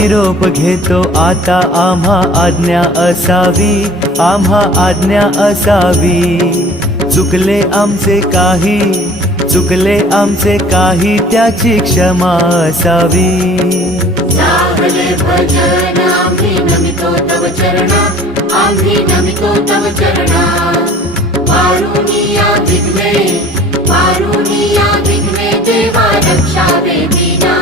निरोप घेतो आता, आम्हा आज्ञा असावी, आम्हा आज्ञा असावी. चुकले आमचे काही, चुकले आमचे काही, त्याची क्षमा असावी. लागले भजन आम्ही नमितो तव चरणा, आम्ही नमितो तव चरणा. पारुनिया विघ्ने, पारुनिया विघ्ने, देवा रक्षावे दीना.